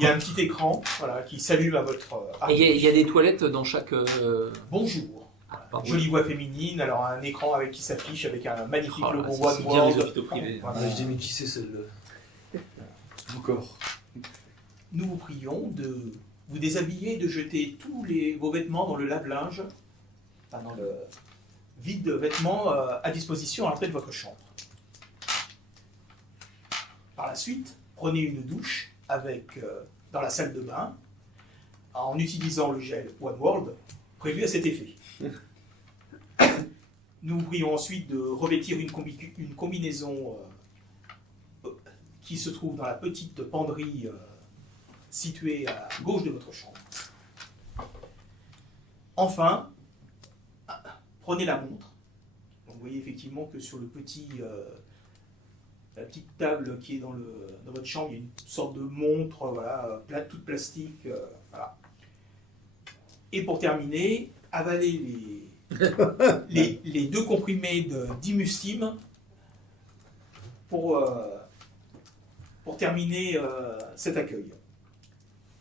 Il y a un petit écran voilà, qui s'allume à votre Et il y a des toilettes dans chaque... Bonjour. Pardon. Jolie voix féminine, alors un écran qui s'affiche avec un magnifique Oh là, logo c'est One bien les World. hôpitaux privés. Voilà. Je dis mais qui c'est celle-là? Encore. Nous vous prions de vous déshabiller et de jeter tous vos vêtements dans le lave-linge, enfin dans le vide de vêtements à disposition à l'entrée de votre chambre. Par la suite, prenez une douche dans la salle de bain en utilisant le gel One World prévu à cet effet. Nous vous prions ensuite de revêtir une combinaison qui se trouve dans la petite penderie située à gauche de votre chambre. Enfin, prenez la montre. Donc, vous voyez effectivement que sur la petite table qui est dans votre chambre, il y a une sorte de montre, voilà, toute plastique. Voilà. Et pour terminer, avalez les 2 comprimés d'Imustim pour terminer cet accueil.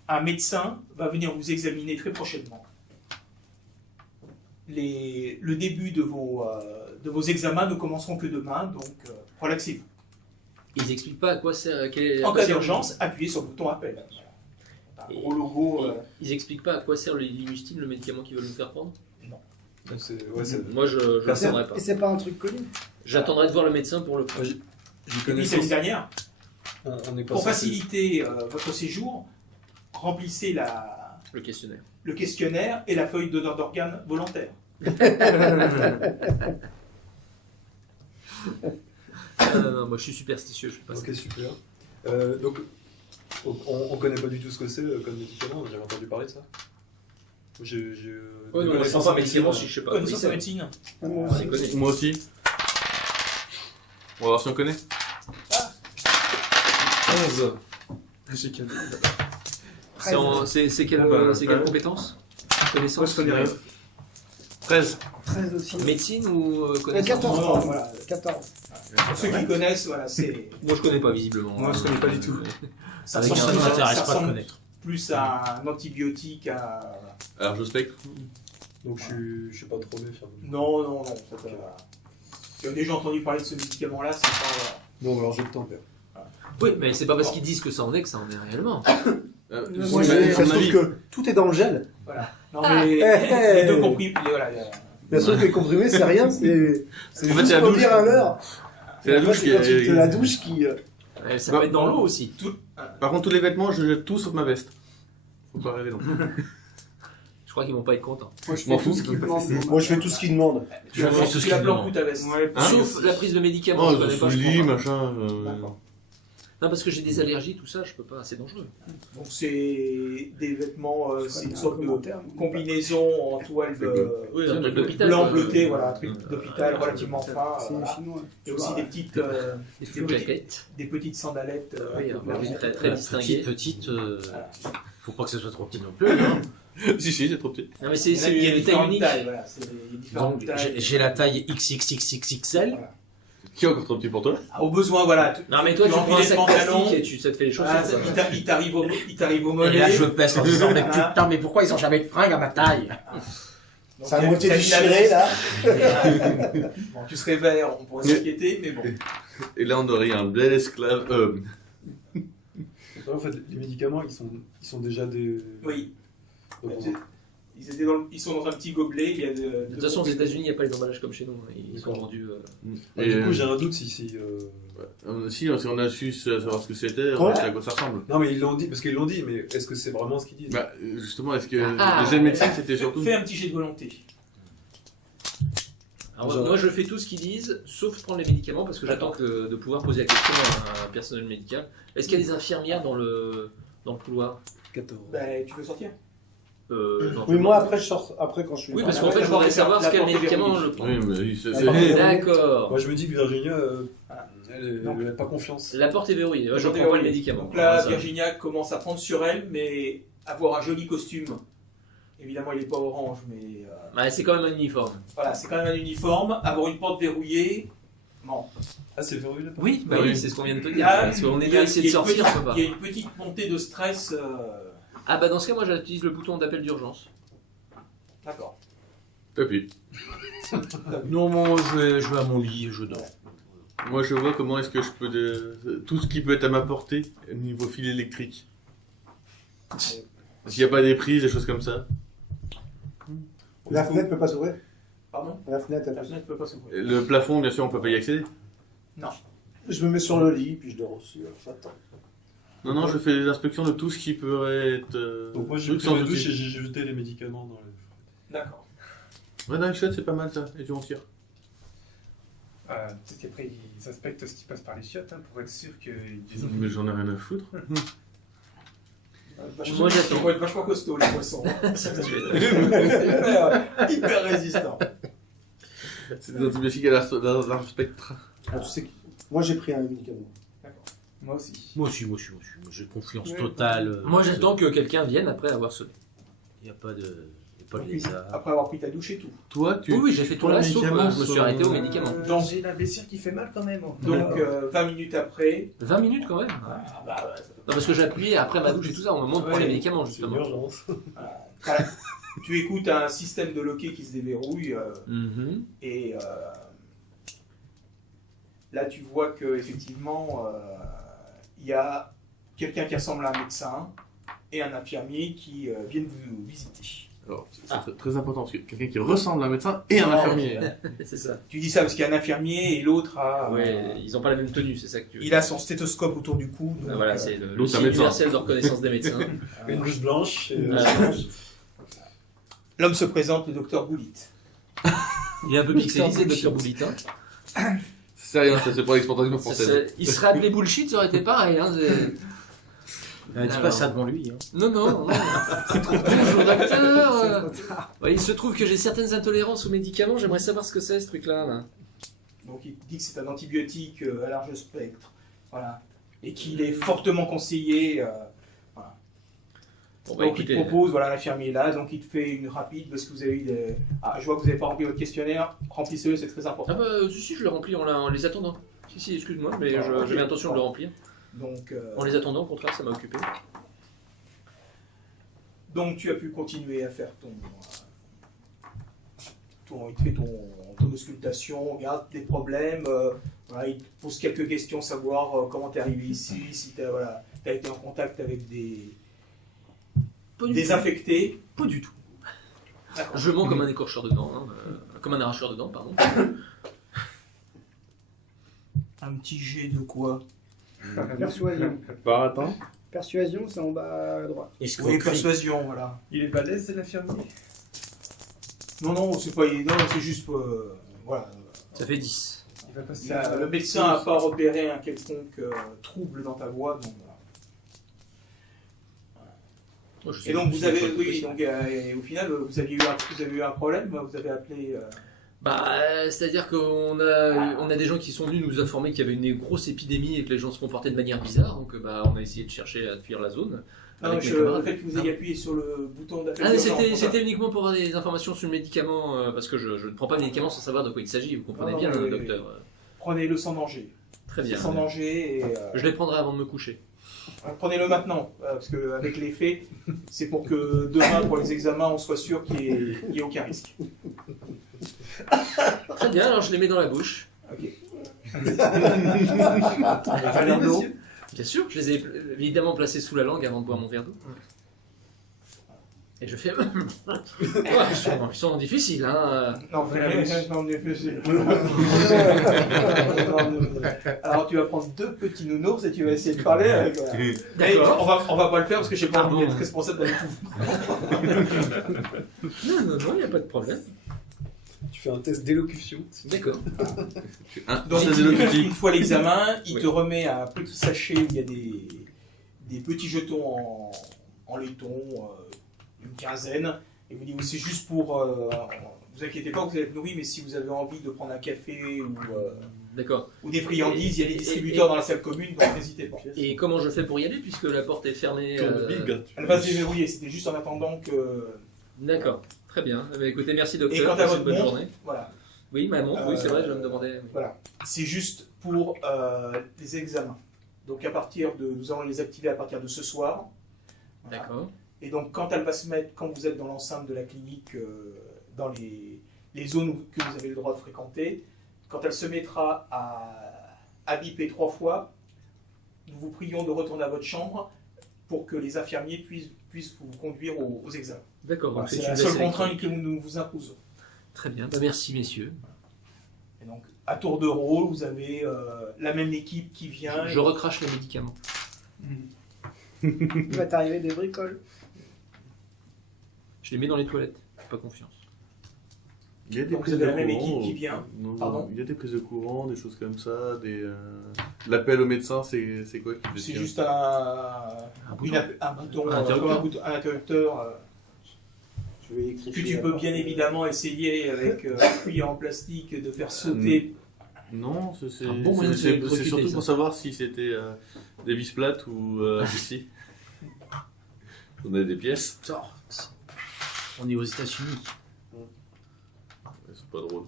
Un médecin va venir vous examiner très prochainement. Le début de vos examens ne commenceront que demain, donc relaxez-vous. Ils expliquent pas à quoi sert... En cas d'urgence, appuyez sur le bouton appel. Un gros logo. Ils expliquent pas à quoi sert l'Imustim, le médicament qu'ils veulent nous faire prendre? Moi je l'attendrai pas. Et c'est pas un truc connu. J'attendrai de voir le médecin pour le prendre. J'y Et connais puis c'est une dernière. On est pas Pour censé- faciliter votre séjour, remplissez Le questionnaire. le questionnaire et la feuille donneur d'organes volontaire. Non, moi je suis superstitieux, je peux pas ça. Ok, super. Donc, on connaît pas du tout ce que c'est comme médicament, j'avais entendu parler de ça. Ouais, non, connaissance sans en médicament, médecine, si je sais pas. Connaissance en médecine. On s'y connaît. Moi aussi. On va voir si on connaît. 11. C'est quelle compétence? Connaissance? Moi, je connais rien. 13. 13 aussi. Médecine ou connaissance? 14, Non, pardon. voilà. 14. Pour ceux qui connaissent, voilà, c'est. Moi je connais pas visiblement. Moi, je connais pas du tout. Ça Avec ressemble- un- ça m'intéresse pas de ressemble connaître. plus à un antibiotique à. Alors je spectre. Donc, je suis pas trop méfiant. Non. Tu as déjà entendu parler de ce médicament-là, c'est pas. Bon, alors je le tempère. Oui, mais c'est pas parce qu'ils disent que ça en est réellement. Moi, ça se trouve que tout est dans le gel. Voilà. Non, mais les 2 comprimés. Voilà, Bien sûr que les comprimés, c'est rien, c'est En fait, juste c'est la pour douche. dire à l'heure. C'est la Après, douche qui quand tu est. te la douche qui. Ça peut être dans l'eau aussi. Par contre, tous les vêtements, je jette tout sauf ma veste. Faut pas rêver non plus. Je crois qu'ils vont pas être contents. Moi, je m'en fais tout fous. ce qu'il demande. Moi, je fais tout ce qu'il demande. tu la fais tout ce tu qu'il la demande. planques où ta veste. Hein Sauf la prise de médicaments, Oh, je connais pas. sous Je le lit, prends pas. machin. D'accord. Non, parce que j'ai des allergies, tout ça, je peux pas, c'est dangereux. Donc c'est des vêtements, c'est une sorte de commentaire. combinaison en toile Oui, un truc d'hôpital. blanc quoi. bleuté, voilà, un truc d'hôpital relativement fin. C'est Voilà. chinois. Il y a aussi des petites, Des petites jaquettes. des petites sandalettes. Oui, voilà. très, très distinguées. Petite, Voilà. faut pas que ce soit trop petit non plus. Hein. Si, c'est trop petit. Non, mais c'est Il y a une taille différentes unique. tailles, voilà, il y a différentes Donc tailles. j'ai la taille XXXXL. Voilà. Qui est encore trop petit pour toi? Ah, au besoin, voilà. Non, mais toi, tu prends un enfiles sac le pantalon, plastique et ça te fait les chaussures. voilà, quoi. il t'arrive au Et mollet. là je pèse en disant mais Voilà. putain mais pourquoi ils ont jamais de fringues à ma taille? Donc, C'est à t'as- moitié t'as déchiré, là. Bon, tu serais vert, on pourrait s'inquiéter, mais bon. Et là, on aurait un bel esclave. En fait, les médicaments, ils sont déjà des. Oui. Donc, Ils sont dans un petit gobelet. Il y a De toute façon, aux États-Unis, il n'y a pas les emballages comme chez nous. Ils sont D'accord. vendus. du coup, j'ai un doute si. Si on a su savoir ce que c'était, on Ouais. sait à quoi ça ressemble. Non, mais ils l'ont dit, parce qu'ils l'ont dit, mais est-ce que c'est vraiment ce qu'ils disent? Bah, justement, est-ce que Ah. le jet de médecine, c'était surtout. Fais un petit jet de volonté. Alors, Genre- moi, je fais tout ce qu'ils disent, sauf prendre les médicaments, parce que j'attends de pouvoir poser la question à un personnel médical. Est-ce qu'il y a des infirmières dans le couloir? 14. Ben, tu veux sortir? Non, Oui, moi, après, je sors. Après, quand je suis. Oui, parce Ah, qu'en fait, la je voudrais porte savoir est ce quel verrouillée. médicament le prend. Oui, mais c'est. Ah, pardon. D'accord. Moi, je me dis que Virginia, Ah. elle n'a pas confiance. La porte est verrouillée. Je La porte est prends pas le verrouillée. médicament. Donc là, Ça. Virginia commence à prendre sur elle, mais avoir un joli costume. Évidemment, il n'est pas orange, mais Ouais, c'est quand même un uniforme. voilà, c'est quand même un uniforme. Avoir une porte verrouillée, Bon. Ah, c'est verrouillé. Oui, bah Oui. oui, c'est ce qu'on vient de te dire. Ah, Parce qu'on il est y a- là à essayer de il y a une sortir, on peut pas. Il y a une petite montée de stress. Ah bah dans ce cas, moi j'utilise le bouton d'appel d'urgence. D'accord. T'appuies. Non, moi, je vais à mon lit et je dors. Moi, je vois comment est-ce que je peux... Tout ce qui peut être à ma portée, au niveau fil électrique. S'il n'y a pas des prises, des choses comme ça. La fenêtre peut pas s'ouvrir. Pardon. La fenêtre, elle La peut fenêtre ne peut pas s'ouvrir. Le plafond, bien sûr, on peut pas y accéder. Je me mets sur le lit, puis je dors aussi. J'attends. Non, non, je fais des inspections de tout ce qui pourrait être... Donc moi j'ai truc pris sans la douche outil. et j'ai jeté les médicaments dans le... D'accord. Ouais, dans les chiottes, c'est pas mal ça, et tu en tires. Peut-être qu'après ils inspectent ce qui passe par les chiottes pour être sûr qu'ils ont. Mais j'en ai rien à foutre. Moi, j'attends. Ils vont être vachement costauds, les poissons. Ça va être- hyper résistants. C'est des antibiotiques à large spectre. Ah, tu sais que moi j'ai pris un médicament. Moi aussi. Moi aussi. J'ai confiance totale. Moi j'attends que quelqu'un vienne après avoir sonné. Il n'y a pas de lézard. Après avoir pris ta douche et tout. Toi, tu... Oui, j'ai fait tout le reste, sauf médicaments je me suis sont- arrêté aux médicaments. Donc- J'ai la blessure qui fait mal quand même. Donc 20 minutes après. 20 minutes quand même. Ah, bah, ouais, Non, parce que j'ai appuyé après ma douche et tout ça, au moment de prendre Ouais. les médicaments C'est une justement. urgence. voilà. Tu écoutes un système de loquet qui se déverrouille Mhm. et là tu vois que effectivement il y a quelqu'un qui ressemble à un médecin et un infirmier qui viennent vous visiter. Alors, c'est très, très important, parce que quelqu'un qui ressemble à un médecin et un Ah, infirmier. C'est ça. Tu dis ça parce qu'il y a un infirmier et l'autre a Ouais, ils ont pas la même tenue, c'est ça que tu veux il a son stéthoscope autour du cou. Ah, donc, voilà, c'est le l'autre, c'est un signe médecin. universel de reconnaissance des médecins. Une blouse blanche. Et, L'homme se présente, le docteur Boulit. Il est un peu pixelisé, Dr. Boulit. Hein. C'est rien, ça c'est pour l'exportation française. Il serait appelé Bullshit, ça aurait été pareil. Hein. Dis pas ça devant lui. Non, non, non. Bonjour docteur. Ouais, il se trouve que j'ai certaines intolérances aux médicaments, j'aimerais savoir ce que c'est ce truc-là. Là. Donc il dit que c'est un antibiotique à large spectre, voilà, et qu'il est fortement conseillé. Bon, bah, Donc il écoutez, te propose, voilà, l'infirmier est là, donc il te fait une rapide parce que vous avez eu des. Ah, je vois que vous n'avez pas rempli votre questionnaire, remplissez-le, c'est très important. Ah bah, si, je le remplis en les attendant. Si, excuse-moi, mais j'avais l'intention de le remplir. Donc, En les attendant, au contraire, ça m'a occupé. donc tu as pu continuer à faire il te fait ton auscultation, regarde tes problèmes, voilà, il te pose quelques questions, savoir comment tu es arrivé ici, si tu as été en contact avec des infectés. Pas du tout. D'accord. Je mens comme un écorcheur de dents, hein, comme un arracheur de dents, pardon. Un petit jet de quoi? Persuasion. Par attends. Persuasion, c'est en bas à droite. Oui, persuasion, voilà. Il est balèze, l'infirmier. Non, c'est pas. Non, c'est juste. Voilà. Ça fait 10. Il va passer. Le médecin n'a pas repéré un quelconque trouble dans ta voix. Donc, voilà. Oh, je sais Et donc, pas, vous avez. je sais pas, Oui, donc, et au final, vous avez eu un problème, vous avez appelé. Bah, c'est-à-dire qu'on a des gens qui sont venus nous informer qu'il y avait une grosse épidémie et que les gens se comportaient de manière bizarre, donc bah, on a essayé de chercher à fuir la zone. Non, avec mes le camarades. fait que vous ayez appuyé sur le bouton d'appel. Ah, mais d'urgence, c'était uniquement pour avoir des informations sur le médicament, parce que je ne prends pas de médicaments sans savoir de quoi il s'agit, vous comprenez bien, oui, docteur. Prenez-le sans danger. Très bien. Sans danger. Et, Je les prendrai avant de me coucher. prenez-le maintenant, parce qu'avec les faits, c'est pour que demain, pour les examens, on soit sûr qu'il n'y ait aucun risque. Très bien, alors je les mets dans la bouche. Ok. Allez, monsieur. Bien sûr, je les ai évidemment placés sous la langue avant de boire mon verre d'eau. Et je fais... Oh, ils sont difficiles, hein. Non, alors tu vas prendre deux petits nounours et tu vas essayer de parler avec. D'accord. On va pas le faire parce que j'ai pas Ah envie bon. d'être responsable d'un étouffement. Non, il n'y a pas de problème. Tu fais un test d'élocution. D'accord. Donc Ça, c'est le petit. une fois l'examen, il Oui. te remet un petit sachet où il y a des petits jetons en laiton, une quinzaine, et vous dit oui, c'est juste pour. Vous inquiétez pas, vous allez être nourri, mais si vous avez envie de prendre un café D'accord. ou des friandises, il y a des distributeurs dans la salle commune, donc n'hésitez pas. Et comment je fais pour y aller puisque la porte est fermée Elle va se déverrouiller, c'était juste en attendant que. D'accord. Très bien. Eh bien, écoutez, merci Et docteur. quant à Passez votre une bonne montre, journée. voilà. Oui, ma montre, oui, c'est vrai, je me demandais. Voilà. C'est juste pour les examens. Donc nous allons les activer à partir de ce soir. Voilà. D'accord. Et donc quand elle va se mettre, quand vous êtes dans l'enceinte de la clinique, dans les zones que vous avez le droit de fréquenter, quand elle se mettra à biper 3 fois, nous vous prions de retourner à votre chambre pour que les infirmiers puissent vous conduire aux examens. D'accord, Voilà, donc c'est une la baisse seule contrainte électronique. que nous vous imposons. Très bien, bah, merci messieurs. Et donc, à tour de rôle, vous avez la même équipe qui vient. Je recrache les médicaments. Il va t'arriver des bricoles. Je les mets dans les toilettes, pas confiance. Il y a des Donc, prises vous avez de la même courant, équipe qui vient. non, Pardon il y a des prises de courant, des choses comme ça, l'appel au médecin, c'est quoi qui C'est détient juste un bouton. bouton, Un interrupteur. un interrupteur Je vais écrire. que tu peux bien évidemment essayer avec un cuillère en plastique de faire sauter. Non, c'est Un bon moyen de c'est s'électrocuter, surtout ça. pour savoir si c'était des vis plates ou ici. On a des pièces. Sors. On est aux États-Unis. Ouais, c'est pas drôle.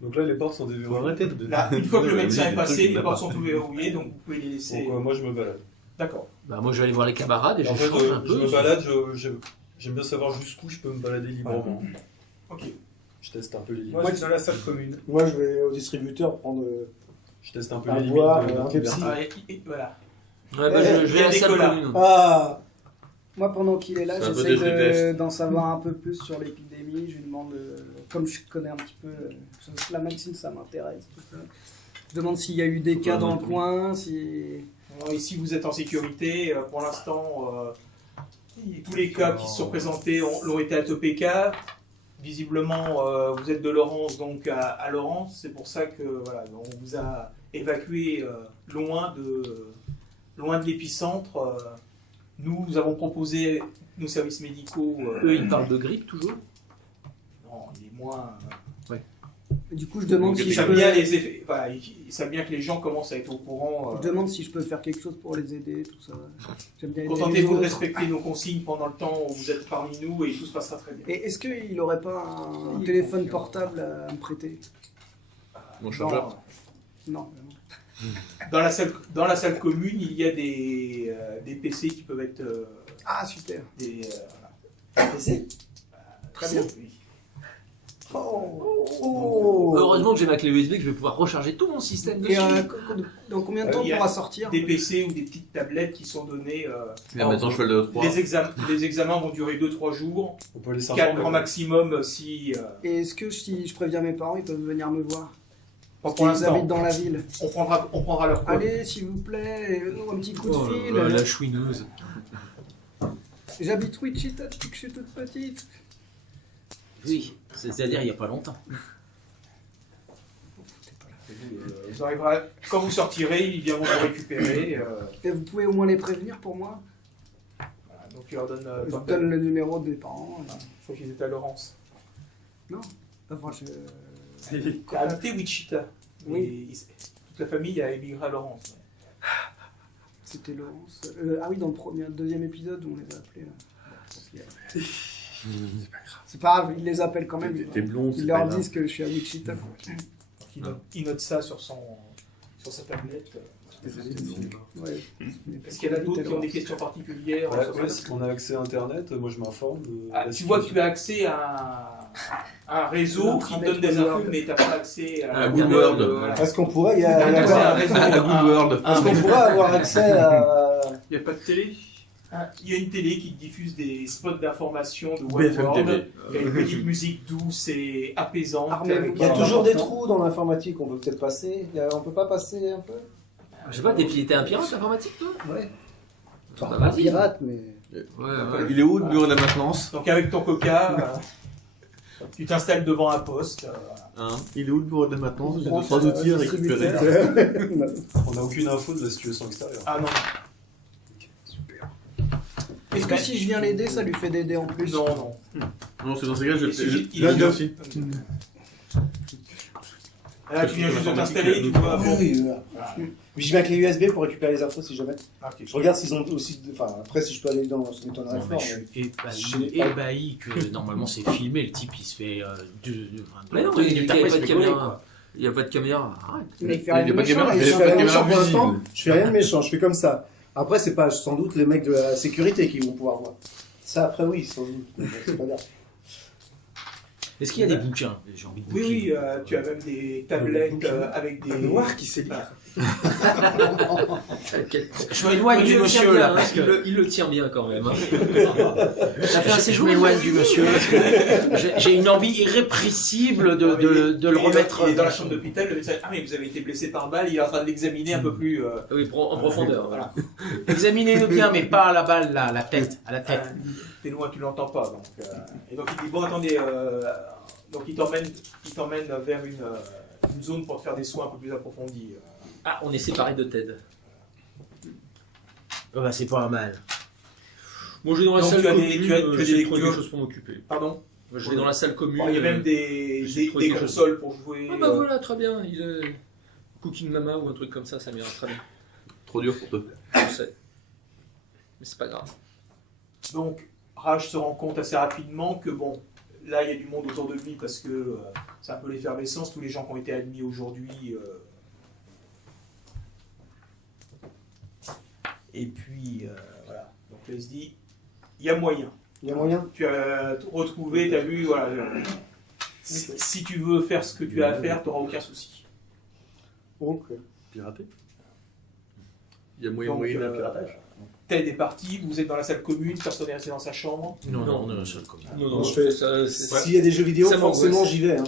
Donc là, les portes sont Faut déverrouillées. arrêter de. Là, une fois que le de médecin ramener est des passé, trucs les là-bas. portes sont tout verrouillées, donc vous pouvez les laisser. Donc moi, je me balade. D'accord. Bah moi je vais aller voir les camarades et En je fait, change un je peu. me balade, j'aime bien savoir jusqu'où je peux me balader librement. Ok. Je teste un peu les limites. Moi, je suis dans la salle commune. Moi, je vais au distributeur prendre Je teste un peu à les limites boire, de un notre Pepsi. liberté. Ah, voilà. Ouais, bah, je Il y vais a à la des salle colas. commune. Ah, Moi, pendant qu'il est là, C'est un peu j'essaie des free tests. d'en savoir un peu plus sur l'épidémie. Je lui demande, comme je connais un petit peu la médecine, ça m'intéresse. Tout ça. Je demande s'il y a eu des cas dans le coin, si... Bon, ici, vous êtes en sécurité. Pour l'instant, tous les cas qui se sont présentés l'ont été à Topeka. Visiblement, vous êtes de Laurence, donc à Laurence. C'est pour ça que voilà, on vous a évacué loin de l'épicentre. Nous avons proposé nos services médicaux. Eux ils parlent de grippe toujours. Non, il est moins. Du coup, je demande Donc, si Ils je savent peux... bien les effets. Voilà, ils savent bien que les gens commencent à être au courant. Je demande si je peux faire quelque chose pour les aider, tout ça. J'aime bien aider les Contentez-vous de autres. respecter nos consignes pendant le temps où vous êtes parmi nous et tout se passera très bien. Et est-ce qu'il n'aurait pas un téléphone portable à me prêter? Mon chargeur. Non. Dans la salle commune, il y a des PC qui peuvent être Ah, super. des. PC. Très bien. Heureusement que j'ai ma clé USB que je vais pouvoir recharger tout mon système dessus. Et dans combien de temps Il y on a pourra sortir? Des PC ou des petites tablettes qui sont données. Là, maintenant, je fais le 3. Les examens vont durer 2-3 jours, On peut les 4 informer. grand maximum si. Et est-ce que si je préviens mes parents, ils peuvent venir me voir? Pour Ils l'instant, habitent dans la ville. on prendra leur code. Allez, s'il vous plaît, un petit coup de Oh, fil. la chouineuse. J'habite Wichita depuis que je suis toute petite. Oui, c'est-à-dire il n'y a pas longtemps. Vous arriverez quand vous sortirez, ils viendront vous récupérer. Et vous pouvez au moins les prévenir pour moi? Voilà, donc tu leur donnes. Je vous donne le numéro des parents. Il faut qu'ils étaient à Laurence. Enfin, je... Tu as habité Wichita. Oui. Mais toute la famille a émigré à Laurence. C'était Laurence. Ah oui, dans le deuxième épisode, on les a appelés là. C'est pas grave, ils les appellent quand même. T'es blond, Ils c'est leur pas grave. disent que je suis à Wichita. Donc, il note ça sur sa tablette. Ouais. Est-ce qu'il y en a d'autres qui ont des questions particulières Ouais, si on a accès à Internet, moi je m'informe. Tu vois que tu as accès à un réseau qui te donne des infos, mais tu n'as pas accès à À Good World. voilà. Est-ce qu'on pourrait y Tu as accès à un avoir... réseau. À Good World. Est-ce qu'on pourrait avoir accès à... Il n'y a pas de télé. Il y a une télé qui diffuse des spots d'information de BFM World, TV. qui a une petite musique douce et apaisante. Armez-vous. Il y a toujours des trous dans l'informatique, on peut peut-être passer. On peut pas passer un peu? Je sais pas, t'es un pirate informatique toi? Ouais. Bah, Pas vas-y. pirate, mais... Ouais. Il est où le bureau de la maintenance? Donc avec ton coca, tu t'installes devant un poste. Hein, il est où le bureau de la maintenance? J'ai Prends 2-3 outils à récupérer. distributeur. On n'a aucune info de la situation extérieure. Ah non. Est-ce que si je viens l'aider, ça lui fait des dés en plus? Non, non. Non, c'est dans ces cas, je Il vais est le dire aussi. Là, tu viens juste de t'installer, tu vois. Bon. Mais j'y vais avec les USB pour récupérer les infos si jamais. Ah, ok. Je regarde s'ils ont aussi. Enfin, après, si je peux aller dans. Ça m'étonnerait Non, mais fort. je mais- suis ébahi que normalement c'est filmé, le type il se fait Mais non, deux il minutes n'y a après, pas il de se fait gauler, caméra. quoi. Il n'y a pas de caméra. Arrête. Mais il fait Il y a rien de pas de méchant. caméra, il mais fait il y a Je fais pas de rien de caméra méchant pour l'instant. visible. Je fais rien de méchant, je fais comme ça. Après, c'est pas sans doute les mecs de la sécurité qui vont pouvoir voir. Ça, après, oui, sans doute. Mais c'est pas grave. Est-ce qu'il y a des bouquins? J'ai envie de Oui, bouquiner. oui, tu as même des tablettes avec des. Un noir qui sait lire. Je m'éloigne du monsieur là, parce que Il le tient bien quand même. Hein. ça fait un séjour, je m'éloigne du monsieur parce que j'ai une envie irrépressible de le remettre. Il est dans la chambre d'hôpital, le médecin. Ah, mais vous avez été blessé par balle, il est en train de l'examiner un peu plus. Oui, en profondeur. Voilà. Examinez-le bien, mais pas à la balle là, la tête, à la tête. T'es loin, tu l'entends pas. Donc, et donc il dit bon, attendez. Donc il t'emmène vers une zone pour te faire des soins un peu plus approfondis. Ah, on est séparés de Ted. Oh, bah c'est pas un mal. Moi, je vais dans la Donc, salle tu as des- commune. tu as des j'ai trouvé lectures. des choses pour m'occuper. Pardon. Je vais dans la salle commune. Bon, il y a même des j'ai trouvé quelque consoles pour jouer. Ah bah voilà, très bien. Il est Cooking Mama ou un truc comme ça m'ira très bien. Trop dur pour toi. Je sais. Mais c'est pas grave. Donc Raj se rend compte assez rapidement que bon, là il y a du monde autour de lui parce que c'est un peu l'effervescence, tous les gens qui ont été admis aujourd'hui. Et puis voilà, donc là il se dit, il y a moyen. Il y a moyen. Tu as retrouvé, tu as vu, voilà. Si tu veux faire ce que tu as à faire, tu n'auras aucun souci. Ok. Pirater. Il y a moyen Donc, moyen d'un piratage. Ted est parti, vous êtes dans la salle commune, personne n'est resté dans sa chambre. Non, on est un seul comme ça. Non, je fais- ça, S'il y a des jeux vidéo, Ça forcément m'angoisse. j'y vais. Hein.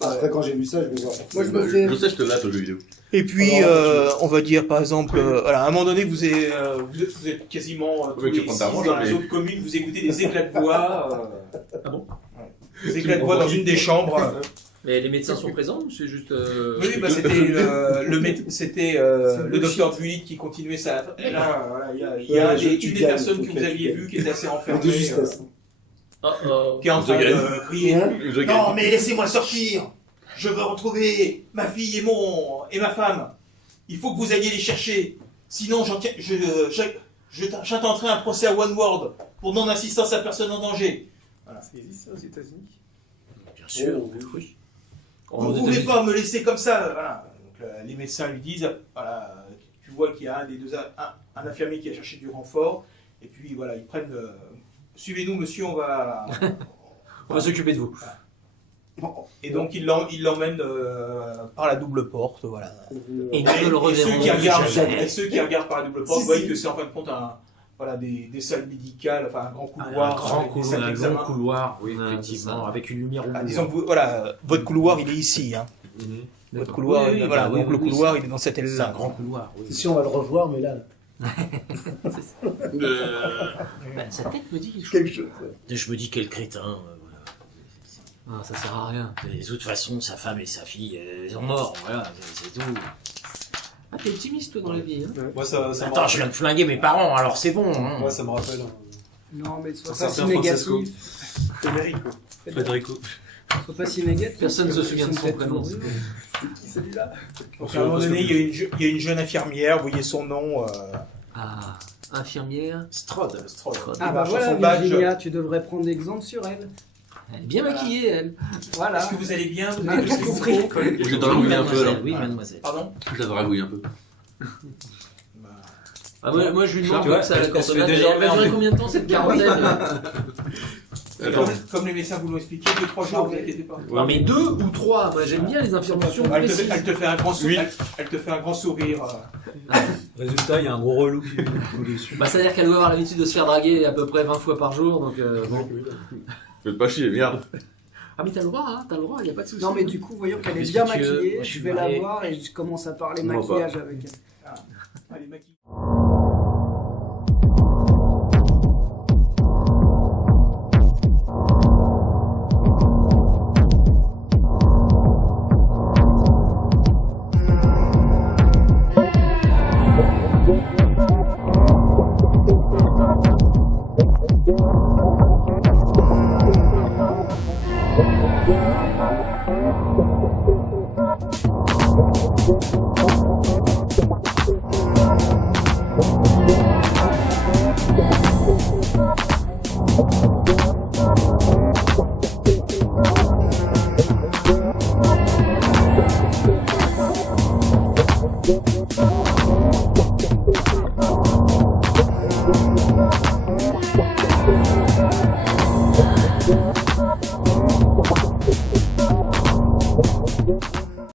Après, quand j'ai vu ça, je vais voir. Moi, je Bah, me fais. Je sais, je te late au jeu vidéo. Et puis, Alors, on va dire par exemple, voilà, à un moment donné, vous êtes quasiment tous Oui, tu les prends six ta revanche, dans les mais- autres communes, vous écoutez des éclats de voix. Ah bon Ouais. Des éclats de voix dans une des chambres. Mais les médecins sont présents ou c'est juste. Oui, bah, c'était le docteur Buick qui continuait ça. Là, voilà, il y a Ouais, une des personnes que vous aviez vues qui était assez De enfermée, justesse. qui est en train de crier. Hein Je gagne. Non, mais laissez-moi sortir. Je veux retrouver ma fille et ma femme. Il faut que vous alliez les chercher. Sinon, j'intenterai un procès à One World pour non-assistance à personne en danger. Ça existe ça aux États-Unis? Bien sûr, Oh, oui. Vous ne pouvez pas me laisser comme ça. Voilà. Donc, les médecins lui disent, voilà, tu vois qu'il y a un infirmier qui a cherché du renfort. Et puis voilà, ils prennent... Suivez-nous, monsieur, on va... On va s'occuper de vous. Et donc ils l'emmènent par la double porte, voilà. Et Et nous ne le Et ceux reverrons qui regardent, jamais. et ceux qui regardent par la double porte Si, voient si. que c'est en fin de compte des salles médicales, enfin un grand couloir. Un grand avec des couloir, salles un long d'examen. couloir, oui, Ouais, effectivement, c'est ça. avec une lumière au bout. Disons que votre couloir il est ici. Hein. Votre couloir, Oui, oui, voilà, bah oui, donc le oui, couloir il est dans cette C'est un aile-là. grand couloir, oui. Si on va le revoir, mais là. Bah, sa tête me dit quelque chose. Quelque chose. Je me dis quel crétin, voilà. Ah, ça sert à rien. De toute façon, sa femme et sa fille, elles sont morts, voilà, c'est tout. Ah, t'es optimiste toi dans la vie. Hein Moi, ça me Attends, je viens de flinguer mes parents, alors c'est bon. Hein. Moi, ça me rappelle. Non, mais sois Ça, pas c'est si un Francesco. négatif. Federico. Federico. Sois pas si négatif. Personne ne se souvient de son C'est une prénom. tête horrible. Qui celui-là? Donc à un moment donné, il y a une jeune infirmière, vous voyez son nom. Ah, infirmière. Strode. Strode. Ah Il bah marche sur voilà, son badge. Virginia, tu devrais prendre exemple sur elle. Elle est bien maquillée, elle. Voilà. Est-ce que vous allez bien? Vous Ah, avez tout tout ce qu'il vous compris. faut Je dois rouiller un peu mademoiselle, alors. oui, mademoiselle. Pardon? Je la rouiller un peu. Ah, moi je lui demande Tu vois, comme ça à la elle se fait cantonade. déjà Elle va durer emmerder. combien de temps cette quarantaine? Attends. Comme les médecins vous l'ont expliqué, 2-3 jours, vous inquiétez pas. Non, mais 2 ou 3. Moi j'aime bien les informations précises. Elle te fait un grand sourire. Elle te fait un grand sourire. Résultat, il y a un gros relou qui est dessus. Bah, c'est-à-dire qu'elle doit avoir l'habitude de se faire draguer à peu près 20 fois par jour, donc bon. Faites pas chier, merde. Ah, mais t'as le droit, hein, t'as le droit, y a pas de souci. Non mais du coup, voyons qu'elle est Puisque bien tu- maquillée, moi, je je suis vais la marié. voir et je commence à parler Non, maquillage avec elle. Allez, maquille.